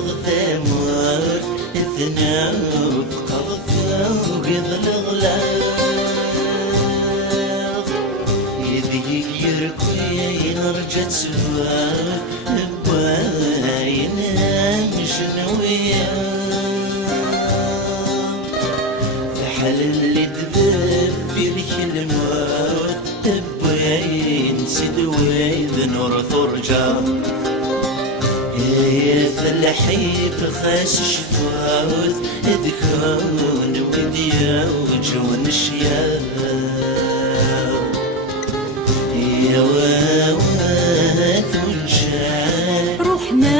ثمر ثناف قضفة وقض الغلاف يذيك يركوين رجت سواف بواين مشنوية فحل اللي تذف في الكلمات بواين سدويد نور ثرجة فالحيف خاس شفاوت ذكرون وديا وجون الشياب يا واوات ونشان روحنا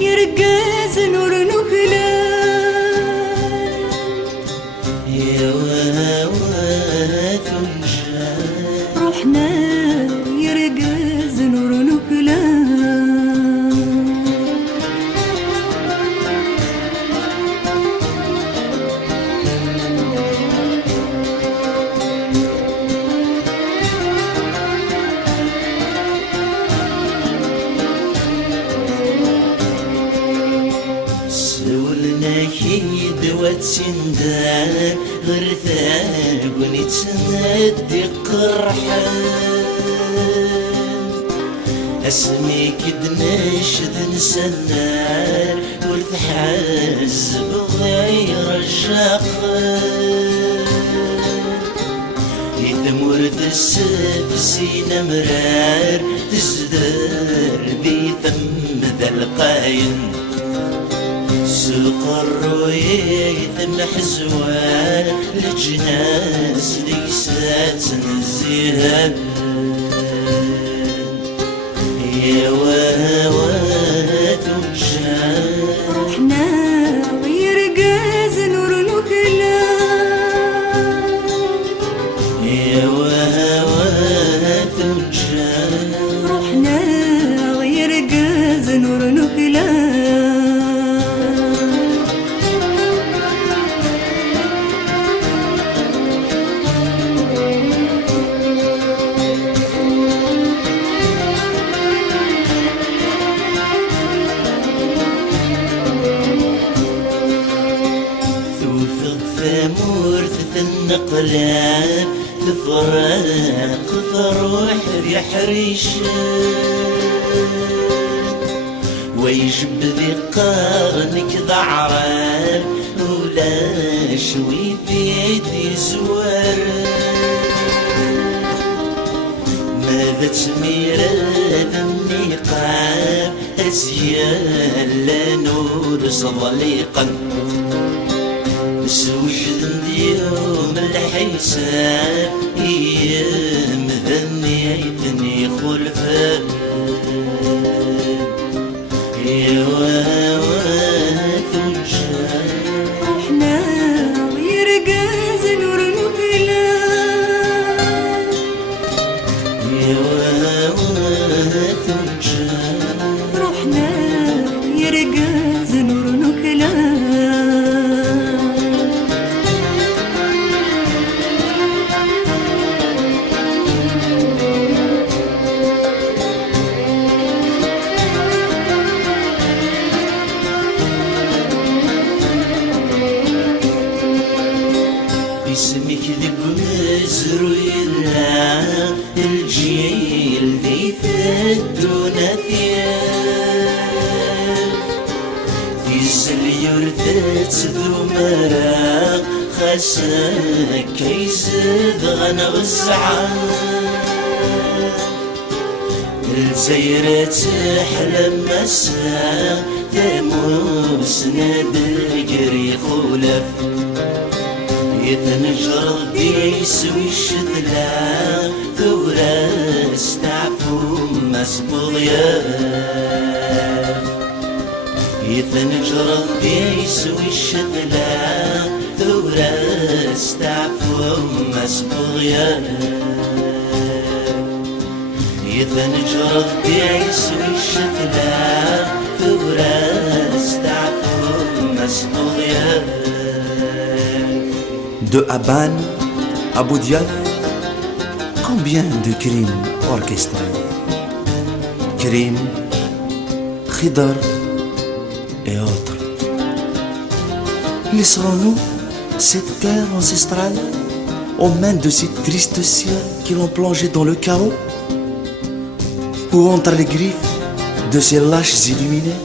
يرقاز نور نخلان يا واوات ونشان روحنا يرقاز نور نخلان كيد واتسندان غرثان ونتسند قرحان اسمي كد نشد نسنان ورثحاز بغير الشقان يثمر السف سينا مرار تزدر ذي ثم ذا القاين سوق الرويث محزوان الجناس ليسات نزيهان يا واوات ومشان روحنا يرقاز نور نخلان يا واوات ومشان روحنا يرقاز نور نخلان ثمور النقلان تفرق ثروح بحريشان ويجب ذي قرنك ذعران ولا شوي بيدي زوار ماذا تمير النقاب أزيال لا نور صدليقا سوجد اليوم الحساب ايام ذنيتني خلفان يا واوات ومشان روحنا يرقاز نور نخلان يا واوات ومشان روحنا يرقاز نور نخلان اسمك ذب مزروينا الجيل ذي ثدونا ثياب في سليور ذو مراق خاسك كيزد غنغ السعاب الزيرة تحلم مساء تموس نادر خولف يتنجر ديس ويشدلا ثورة استعفو مسبوض ياف يتنجر ديس ويشدلا ثورة استعفو مسبوض ياف يتنجر ديس ويشدلا ثورة استعفو مسبوض ياف De Aban à Boudiaf, combien de crimes orchestrés? Crimes, Khidr, laisserons-nous cette terre ancestrale aux mains de ces tristes cieux qui l'ont plongé dans le chaos? Ou entre les griffes de ces lâches illuminés